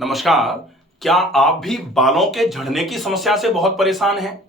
नमस्कार। क्या आप भी बालों के झड़ने की समस्या से बहुत परेशान हैं?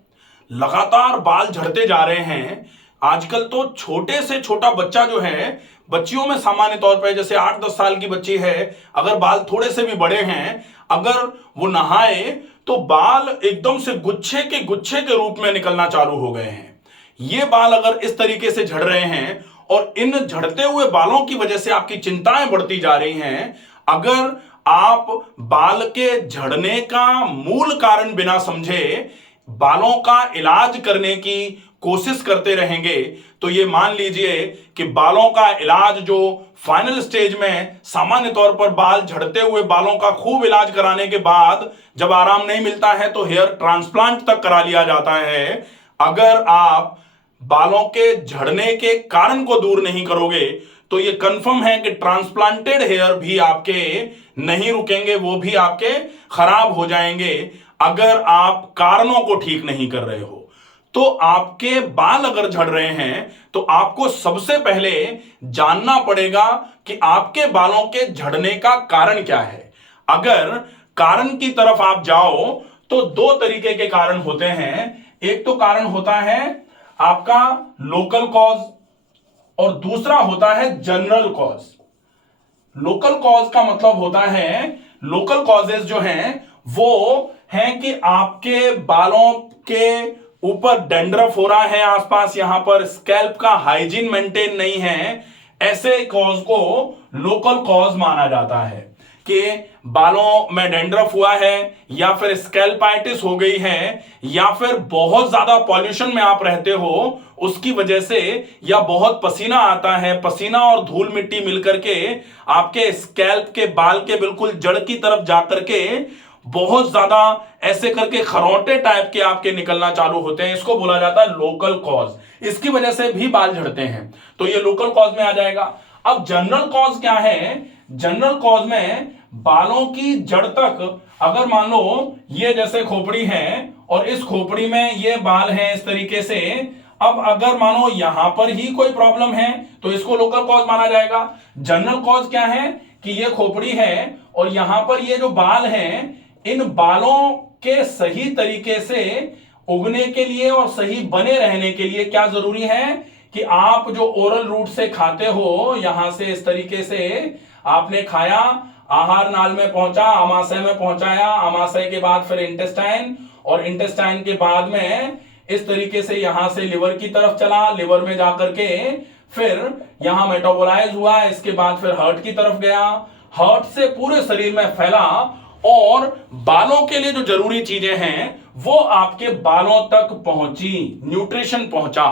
लगातार बाल झड़ते जा रहे हैं। आजकल तो छोटे से छोटा बच्चा जो है, बच्चियों में सामान्य तौर पर जैसे 8-10 साल की बच्ची है, अगर बाल थोड़े से भी बड़े हैं, अगर वो नहाए तो बाल एकदम से गुच्छे के रूप में निकलना चालू हो गए हैं। ये बाल अगर इस तरीके से झड़ रहे हैं और इन झड़ते हुए बालों की वजह से आपकी चिंताएं बढ़ती जा रही हैं, अगर आप बाल के झड़ने का मूल कारण बिना समझे बालों का इलाज करने की कोशिश करते रहेंगे, तो ये मान लीजिए कि बालों का इलाज जो फाइनल स्टेज में सामान्य तौर पर बाल झड़ते हुए बालों का खूब इलाज कराने के बाद जब आराम नहीं मिलता है तो हेयर ट्रांसप्लांट तक करा लिया जाता है। अगर आप बालों के झड़ने के कारण को दूर नहीं करोगे तो ये कंफर्म है कि ट्रांसप्लांटेड हेयर भी आपके नहीं रुकेंगे, वो भी आपके खराब हो जाएंगे अगर आप कारणों को ठीक नहीं कर रहे हो। तो आपके बाल अगर झड़ रहे हैं तो आपको सबसे पहले जानना पड़ेगा कि आपके बालों के झड़ने का कारण क्या है। अगर कारण की तरफ आप जाओ तो दो तरीके के कारण होते हैं। एक तो कारण होता है आपका लोकल कॉज और दूसरा होता है जनरल कॉज। लोकल कॉज का मतलब होता है, लोकल कॉजेज जो हैं वो हैं कि आपके बालों के ऊपर डैंड्रफ हो रहा है आसपास, यहां पर स्कैल्प का हाइजीन मेंटेन नहीं है, ऐसे कॉज को लोकल कॉज माना जाता है कि बालों में डैंड्रफ हुआ है या फिर स्कैल्पाइटिस हो गई है या फिर बहुत ज्यादा पॉल्यूशन में आप रहते हो उसकी वजह से, या बहुत पसीना आता है, पसीना और धूल मिट्टी मिलकर के आपके स्कैल्प के बाल के बिल्कुल जड़ की तरफ जाकर के बहुत ज्यादा ऐसे करके खरोंटे टाइप के आपके निकलना चालू होते हैं, इसको बोला जाता है लोकल कॉज। इसकी वजह से भी बाल झड़ते हैं, तो ये लोकल कॉज में आ जाएगा। अब जनरल कॉज क्या है? जनरल कॉज में बालों की जड़ तक, अगर मान लो ये जैसे खोपड़ी है और इस खोपड़ी में ये बाल हैं इस तरीके से, अब अगर मानो यहां पर ही कोई प्रॉब्लम है तो इसको लोकल कॉज माना जाएगा। जनरल कॉज क्या है कि ये खोपड़ी है और यहां पर ये जो बाल हैं, इन बालों के सही तरीके से उगने के लिए और सही बने रहने के लिए क्या जरूरी है कि आप जो ओरल रूट से खाते हो, यहां से इस तरीके से आपने खाया, आहार नाल में पहुंचा, आमाशय में पहुंचाया, आमाशय के बाद फिर इंटेस्टाइन और इंटेस्टाइन के बाद में इस तरीके से यहां से लिवर की तरफ चला, लिवर में जाकर के फिर यहां मेटाबोलाइज हुआ, इसके बाद फिर हार्ट की तरफ गया, हार्ट से पूरे शरीर में फैला और बालों के लिए जो जरूरी चीजें हैं वो आपके बालों तक पहुंची, न्यूट्रिशन पहुंचा।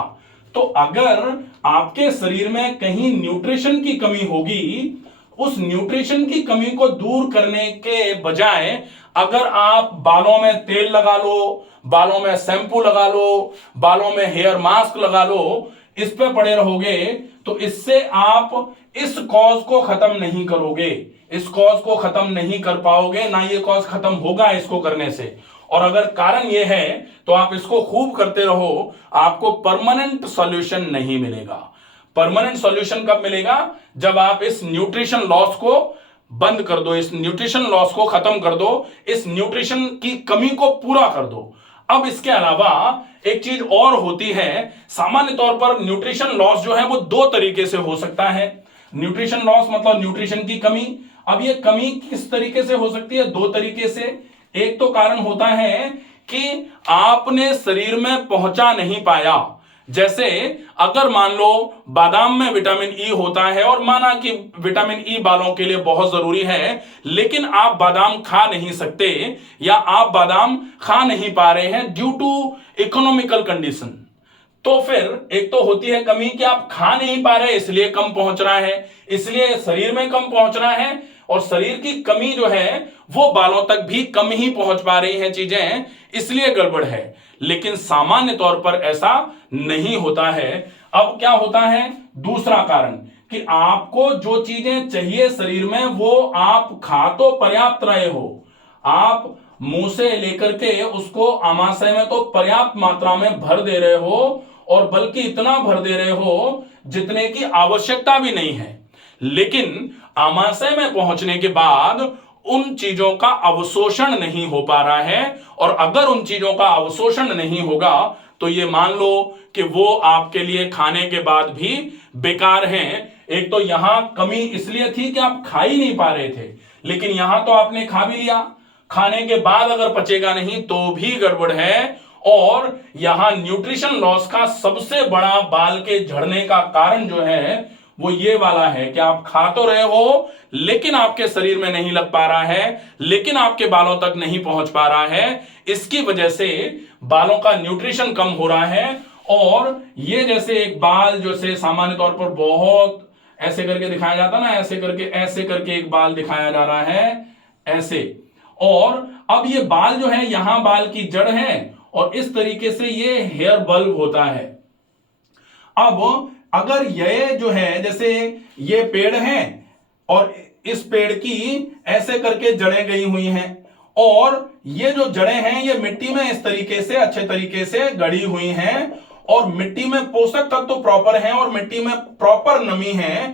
तो अगर आपके शरीर में कहीं न्यूट्रिशन की कमी होगी, उस न्यूट्रिशन की कमी को दूर करने के बजाय अगर आप बालों में तेल लगा लो, बालों में शैम्पू लगा लो, बालों में हेयर मास्क लगा लो, इस पे पड़े रहोगे तो इससे आप इस कॉज को खत्म नहीं करोगे, इस कॉज को खत्म नहीं कर पाओगे, ना ये कॉज खत्म होगा इसको करने से। और अगर कारण ये है तो आप इसको खूब करते रहो, आपको परमानेंट सॉल्यूशन नहीं मिलेगा। परमानेंट सॉल्यूशन कब मिलेगा? जब आप इस न्यूट्रिशन लॉस को बंद कर दो, इस न्यूट्रिशन लॉस को खत्म कर दो, इस न्यूट्रिशन की कमी को पूरा कर दो। अब इसके अलावा एक चीज और होती है, सामान्य तौर पर न्यूट्रिशन लॉस जो है वो दो तरीके से हो सकता है। न्यूट्रिशन लॉस मतलब न्यूट्रिशन की कमी। अब ये कमी किस तरीके से हो सकती है? दो तरीके से। एक तो कारण होता है कि आपने शरीर में पहुंचा नहीं पाया, जैसे अगर मान लो बादाम में विटामिन ई होता है और माना कि विटामिन ई बालों के लिए बहुत जरूरी है, लेकिन आप बादाम खा नहीं सकते या आप बादाम खा नहीं पा रहे हैं ड्यू टू इकोनॉमिकल कंडीशन, तो फिर एक तो होती है कमी कि आप खा नहीं पा रहे इसलिए कम पहुंच रहा है, इसलिए शरीर में कम पहुंच रहा है, और शरीर की कमी जो है वो बालों तक भी कम ही पहुंच पा रही हैं चीजें, इसलिए गड़बड़ है। लेकिन सामान्य तौर पर ऐसा नहीं होता है। अब क्या होता है? दूसरा कारण कि आपको जो चीजें चाहिए शरीर में वो आप खा तो पर्याप्त रहे हो, आप मुंह से लेकर के उसको आमाशय में तो पर्याप्त मात्रा में भर दे रहे हो, और बल्कि इतना भर दे रहे हो जितने की आवश्यकता भी नहीं है, लेकिन आमाशय में पहुंचने के बाद उन चीजों का अवशोषण नहीं हो पा रहा है। और अगर उन चीजों का अवशोषण नहीं होगा तो ये मान लो कि वो आपके लिए खाने के बाद भी बेकार हैं। एक तो यहां कमी इसलिए थी कि आप खा ही नहीं पा रहे थे, लेकिन यहां तो आपने खा भी लिया, खाने के बाद अगर पचेगा नहीं तो भी गड़बड़ है। और यहां न्यूट्रिशन लॉस का सबसे बड़ा बाल के झड़ने का कारण जो है वो ये वाला है कि आप खा तो रहे हो लेकिन आपके शरीर में नहीं लग पा रहा है, लेकिन आपके बालों तक नहीं पहुंच पा रहा है। इसकी वजह से बालों का न्यूट्रिशन कम हो रहा है। और ये जैसे एक बाल जैसे सामान्य तौर पर बहुत ऐसे करके दिखाया जाता ना, ऐसे करके एक बाल दिखाया जा रहा है ऐसे। और अब ये बाल जो है यहां बाल की जड़ है और इस तरीके से ये हेयर बल्ब होता है। अब अगर ये जो है जैसे ये पेड़ है और इस पेड़ की ऐसे करके जड़ें गई हुई हैं और ये जो जड़ें हैं ये मिट्टी में इस तरीके से अच्छे तरीके से गड़ी हुई हैं और मिट्टी में पोषक तत्व तो प्रॉपर हैं और मिट्टी में प्रॉपर नमी है,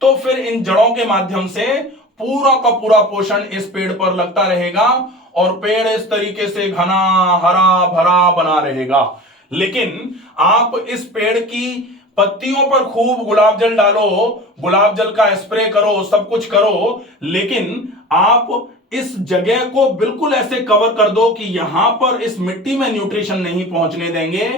तो फिर इन जड़ों के माध्यम से पूरा का पूरा पोषण इस पेड़ पर लगता रहेगा और पेड़ इस तरीके से घना हरा भरा बना रहेगा। लेकिन आप इस पेड़ की पत्तियों पर खूब गुलाब जल डालो, गुलाब जल का स्प्रे करो, सब कुछ करो, लेकिन आप इस जगह को बिल्कुल ऐसे कवर कर दो कि यहां पर इस मिट्टी में न्यूट्रिशन नहीं पहुंचने देंगे,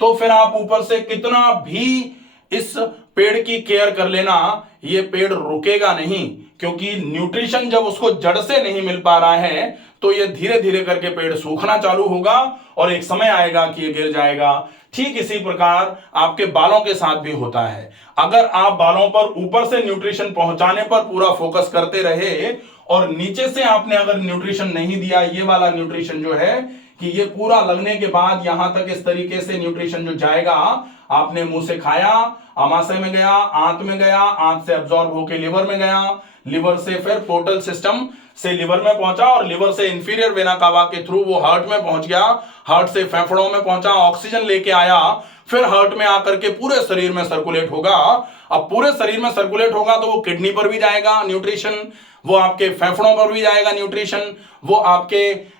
तो फिर आप ऊपर से कितना भी इस पेड़ की केयर कर लेना, ये पेड़ रुकेगा नहीं। क्योंकि न्यूट्रिशन जब उसको जड़ से नहीं मिल पा रहा है तो ये धीरे धीरे करके पेड़ सूखना चालू होगा और एक समय आएगा कि ये गिर जाएगा। ठीक इसी प्रकार आपके बालों के साथ भी होता है। अगर आप बालों पर ऊपर से न्यूट्रिशन पहुंचाने पर पूरा फोकस करते रहे और नीचे से आपने अगर न्यूट्रिशन नहीं दिया, ये वाला न्यूट्रिशन जो है कि ये पूरा लगने के बाद यहां तक इस तरीके से न्यूट्रिशन जो जाएगा, आपने मुंह से खाया, आमाशय में गया, आंत में गया, आंत से अब्सॉर्ब होकर लिवर में गया, लिवर से फिर पोर्टल सिस्टम से लिवर में पहुंचा और लिवर से इंफीरियर वेना कावा के थ्रू वो हार्ट में पहुंच गया, हार्ट से फेफड़ों में पहुंचा, ऑक्सीजन लेके आया, फिर हार्ट में आकर के पूरे शरीर में सर्कुलेट होगा। अब पूरे शरीर में सर्कुलेट होगा तो वो किडनी पर भी जाएगा न्यूट्रिशन, वो आपके फेफड़ों पर भी जाएगा न्यूट्रिशन, वो आपके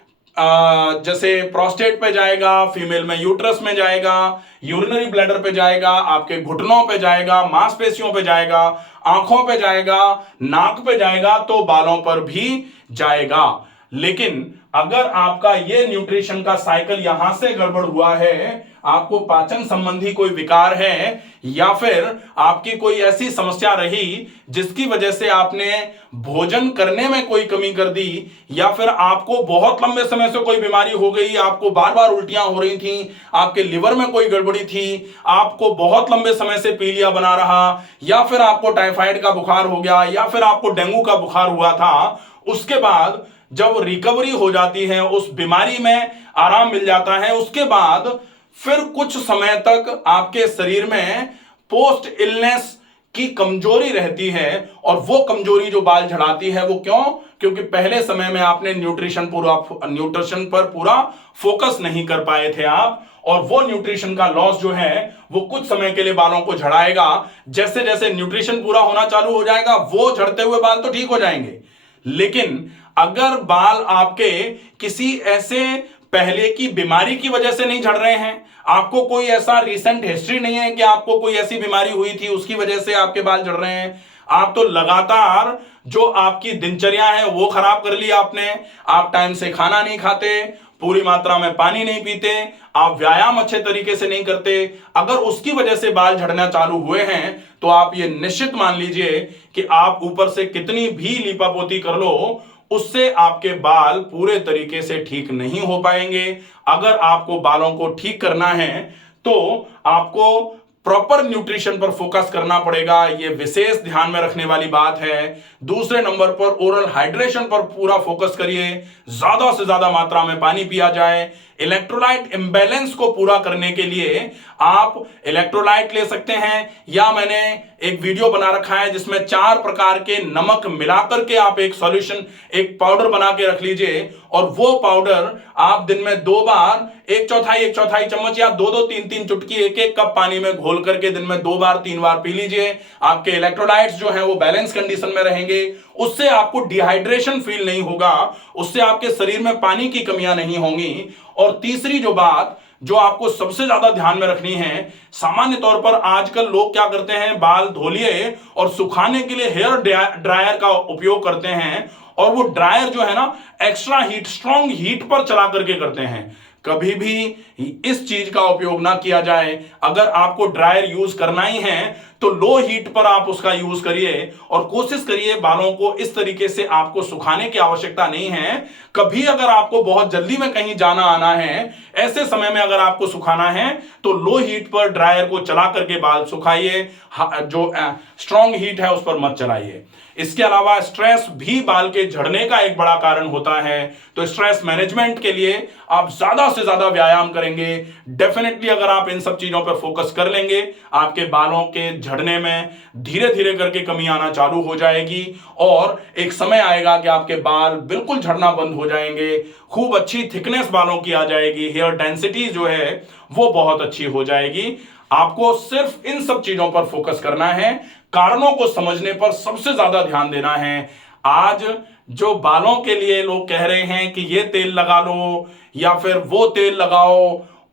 जैसे प्रोस्टेट पे जाएगा, फीमेल में यूट्रस में जाएगा, यूरिनरी ब्लैडर पे जाएगा, आपके घुटनों पे जाएगा, मांसपेशियों पे जाएगा, आंखों पे जाएगा, नाक पे जाएगा, तो बालों पर भी जाएगा। लेकिन अगर आपका ये न्यूट्रिशन का साइकिल यहां से गड़बड़ हुआ है, आपको पाचन संबंधी कोई विकार है या फिर आपकी कोई ऐसी समस्या रही जिसकी वजह से आपने भोजन करने में कोई कमी कर दी, या फिर आपको बहुत लंबे समय से कोई बीमारी हो गई, आपको बार बार उल्टियां हो रही थी, आपके लिवर में कोई गड़बड़ी थी, आपको बहुत लंबे समय से पीलिया बना रहा, या फिर आपको टाइफाइड का बुखार हो गया, या फिर आपको डेंगू का बुखार हुआ था, उसके बाद जब रिकवरी हो जाती है, उस बीमारी में आराम मिल जाता है, उसके बाद फिर कुछ समय तक आपके शरीर में पोस्ट इलनेस की कमजोरी रहती है। और वो कमजोरी जो बाल झड़ाती है वो क्यों? क्योंकि पहले समय में आपने न्यूट्रिशन पर पूरा फोकस नहीं कर पाए थे आप, और वो न्यूट्रिशन का लॉस जो है वो कुछ समय के लिए बालों को झड़ाएगा। जैसे जैसे न्यूट्रिशन पूरा होना चालू हो जाएगा वो झड़ते हुए बाल तो ठीक हो जाएंगे। लेकिन अगर बाल आपके किसी ऐसे पहले की बीमारी की वजह से नहीं झड़ रहे हैं, आपको कोई ऐसा रिसेंट हिस्ट्री नहीं है कि आपको कोई ऐसी बीमारी हुई थी उसकी वजह से आपके बाल झड़ रहे हैं, आप तो लगातार जो आपकी दिनचर्या है वो खराब कर ली आपने, आप टाइम से खाना नहीं खाते, पूरी मात्रा में पानी नहीं पीते, आप व्यायाम अच्छे तरीके से नहीं करते, अगर उसकी वजह से बाल झड़ना चालू हुए हैं तो आप ये निश्चित मान लीजिए कि आप ऊपर से कितनी भी लीपापोती कर लो, उससे आपके बाल पूरे तरीके से ठीक नहीं हो पाएंगे। अगर आपको बालों को ठीक करना है तो आपको प्रॉपर न्यूट्रिशन पर फोकस करना पड़ेगा, ये विशेष ध्यान में रखने वाली बात है। दूसरे नंबर पर ओरल हाइड्रेशन पर पूरा फोकस करिए, ज्यादा से ज्यादा मात्रा में पानी पिया जाए। इलेक्ट्रोलाइट इंबैलेंस को पूरा करने के लिए आप इलेक्ट्रोलाइट ले सकते हैं, या मैंने एक वीडियो बना रखा है जिसमें 4 प्रकार के नमक मिलाकर के आप एक सॉल्यूशन, एक पाउडर बना के रख लीजिए, और वो पाउडर आप दिन में 2 बार 1/4 चम्मच या 2-2 3-3 चुटकी 1-1 कप पानी में घोल करके दिन में 2 बार 3 बार पी लीजिए। आपके इलेक्ट्रोलाइट्स जो है वो बैलेंस कंडीशन में रहेंगे, उससे आपको डिहाइड्रेशन फील नहीं होगा, उससे आपके शरीर में पानी की कमियां नहीं होंगी। और तीसरी जो बात जो आपको सबसे ज्यादा ध्यान में रखनी है, सामान्य तौर पर आजकल लोग क्या करते हैं, बाल धो लिए और सुखाने के लिए हेयर ड्रायर का उपयोग करते हैं, और वो ड्रायर जो है ना एक्स्ट्रा हीट, स्ट्रॉन्ग हीट पर चला करके करते हैं। कभी भी इस चीज का उपयोग ना किया जाए। अगर आपको ड्रायर यूज करना ही है तो लो हीट पर आप उसका यूज करिए, और कोशिश करिए बालों को इस तरीके से, आपको सुखाने की आवश्यकता नहीं है। कभी अगर आपको बहुत जल्दी में कहीं जाना आना है, ऐसे समय में अगर आपको सुखाना है तो लो हीट पर ड्रायर को चला करके बाल सुखाइए, जो स्ट्रॉन्ग हीट है उस पर मत चलाइए। इसके अलावा स्ट्रेस भी बाल के झड़ने का एक बड़ा कारण होता है, तो स्ट्रेस मैनेजमेंट के लिए आप ज्यादा से ज्यादा व्यायाम करेंगे, डेफिनेटली अगर आप इन सब चीजों पर फोकस कर लेंगे, आपके बालों के झड़ने में धीरे धीरे करके कमी आना चालू हो जाएगी, और एक समय आएगा कि आपके बाल बिल्कुल झड़ना बंद हो जाएंगे, खूब अच्छी थिकनेस बालों की आ जाएगी, हेयर डेंसिटी जो है वो बहुत अच्छी हो जाएगी। आपको सिर्फ इन सब चीजों पर फोकस करना है, कारणों को समझने पर सबसे ज्यादा ध्यान देना है। आज जो बालों के लिए लोग कह रहे हैं कि ये तेल लगा लो या फिर वो तेल लगाओ,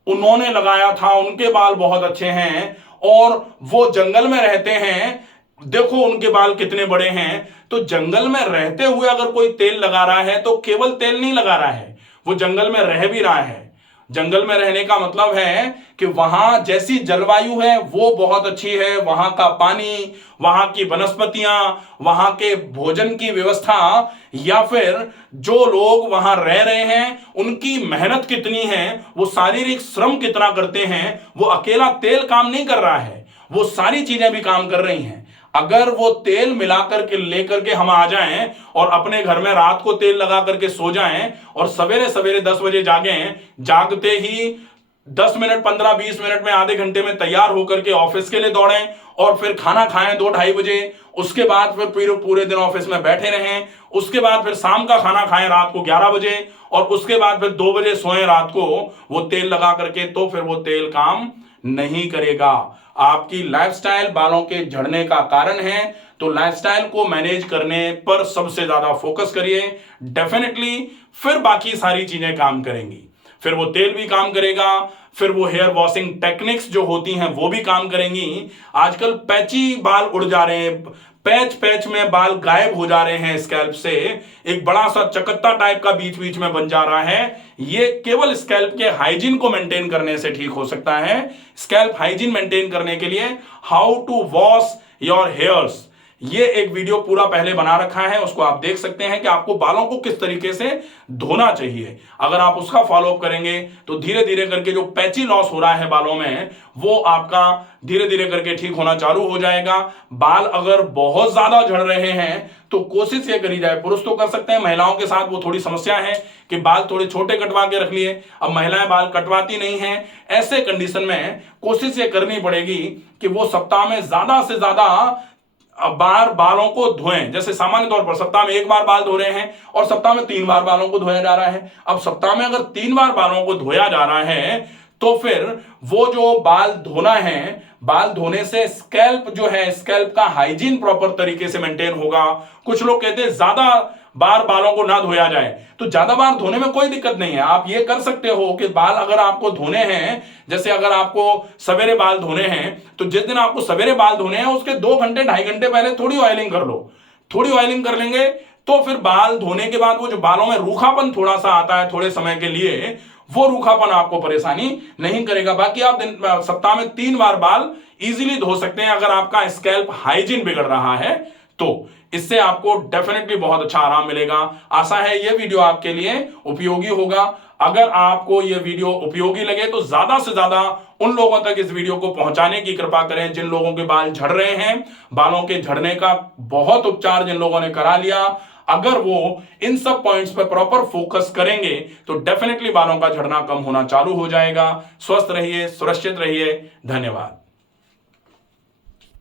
उन्होंने लगाया था, उनके बाल बहुत अच्छे हैं, और वो जंगल में रहते हैं, देखो उनके बाल कितने बड़े हैं। तो जंगल में रहते हुए अगर कोई तेल लगा रहा है तो केवल तेल नहीं लगा रहा है, वो जंगल में रह भी रहा है। जंगल में रहने का मतलब है कि वहां जैसी जलवायु है वो बहुत अच्छी है, वहां का पानी, वहां की वनस्पतियां, वहां के भोजन की व्यवस्था, या फिर जो लोग वहां रह रहे हैं उनकी मेहनत कितनी है, वो शारीरिक श्रम कितना करते हैं। वो अकेला तेल काम नहीं कर रहा है, वो सारी चीजें भी काम कर रही हैं। अगर वो तेल मिलाकर के लेकर के हम आ जाएं और अपने घर में रात को तेल लगा करके सो जाएं और सवेरे सवेरे 10 बजे जागें, जागते ही 10 मिनट 15-20 मिनट में, आधे घंटे में तैयार होकर के ऑफिस के लिए दौड़ें, और फिर खाना खाएं 2-2:30 बजे, उसके बाद फिर पूरे दिन ऑफिस में बैठे रहें, उसके बाद फिर शाम का खाना खाएं रात को 11 बजे, और उसके बाद फिर 2 बजे सोएं रात को वो तेल लगा करके, तो फिर वो तेल काम नहीं करेगा। आपकी लाइफस्टाइल बालों के झड़ने का कारण है, तो लाइफस्टाइल को मैनेज करने पर सबसे ज्यादा फोकस करिए, डेफिनेटली फिर बाकी सारी चीजें काम करेंगी। फिर वो तेल भी काम करेगा, फिर वो हेयर वॉशिंग टेक्निक्स जो होती हैं वो भी काम करेंगी। आजकल पैची बाल उड़ जा रहे हैं, पैच पैच में बाल गायब हो जा रहे हैं स्कैल्प से, एक बड़ा सा चकत्ता टाइप का बीच बीच में बन जा रहा है। ये केवल स्कैल्प के हाइजीन को मेंटेन करने से ठीक हो सकता है। स्कैल्प हाइजीन मेंटेन करने के लिए how to wash your hairs, ये एक वीडियो पूरा पहले बना रखा है, उसको आप देख सकते हैं कि आपको बालों को किस तरीके से धोना चाहिए। अगर आप उसका फॉलोअप करेंगे तो धीरे धीरे करके जो पैची लॉस हो रहा है बालों में, वो आपका धीरे धीरे करके ठीक होना चालू हो जाएगा। बाल अगर बहुत ज्यादा झड़ रहे हैं तो कोशिश ये करी जाए, पुरुष तो कर सकते हैं, महिलाओं के साथ वो थोड़ी समस्या है कि बाल थोड़े छोटे कटवा के रख लिए, अब महिलाएं बाल कटवाती नहीं हैं। ऐसे कंडीशन में कोशिश ये करनी पड़ेगी कि वो सप्ताह में ज्यादा से ज्यादा बार बालों को धोएं। जैसे सामान्य तौर पर सप्ताह में 1 बार बाल धो रहे हैं और सप्ताह में 3 बार बालों को धोया जा रहा है। अब सप्ताह में अगर 3 बार बालों को धोया जा रहा है तो फिर वो जो बाल धोना है, बाल धोने से स्कैल्प जो है, स्कैल्प का हाइजीन प्रॉपर तरीके से मेंटेन होगा। कुछ लोग कहते हैं ज्यादा बार बालों को ना धोया जाए, तो ज्यादा बार धोने में कोई दिक्कत नहीं है। आप ये कर सकते हो कि बाल अगर आपको धोने हैं, जैसे अगर आपको सवेरे बाल धोने हैं तो जिस दिन आपको सवेरे बाल धोने हैं उसके 2 घंटे 2.5 घंटे पहले थोड़ी ऑयलिंग कर लो। थोड़ी ऑयलिंग कर लेंगे तो फिर बाल धोने के बाद वो जो बालों में रूखापन थोड़ा सा आता है थोड़े समय के लिए, वो रूखापन आपको परेशानी नहीं करेगा। बाकी आप सप्ताह में 3 बार बाल इजीली धो सकते हैं अगर आपका स्कैल्प हाइजीन बिगड़ रहा है तो। इससे आपको डेफिनेटली बहुत अच्छा आराम मिलेगा। आशा है यह वीडियो आपके लिए उपयोगी होगा। अगर आपको यह वीडियो उपयोगी लगे तो ज्यादा से ज्यादा उन लोगों तक इस वीडियो को पहुंचाने की कृपा करें जिन लोगों के बाल झड़ रहे हैं। बालों के झड़ने का बहुत उपचार जिन लोगों ने करा लिया, अगर वो इन सब पॉइंट्स पर प्रॉपर फोकस करेंगे तो डेफिनेटली बालों का झड़ना कम होना चालू हो जाएगा। स्वस्थ रहिए, सुरक्षित रहिए। धन्यवाद।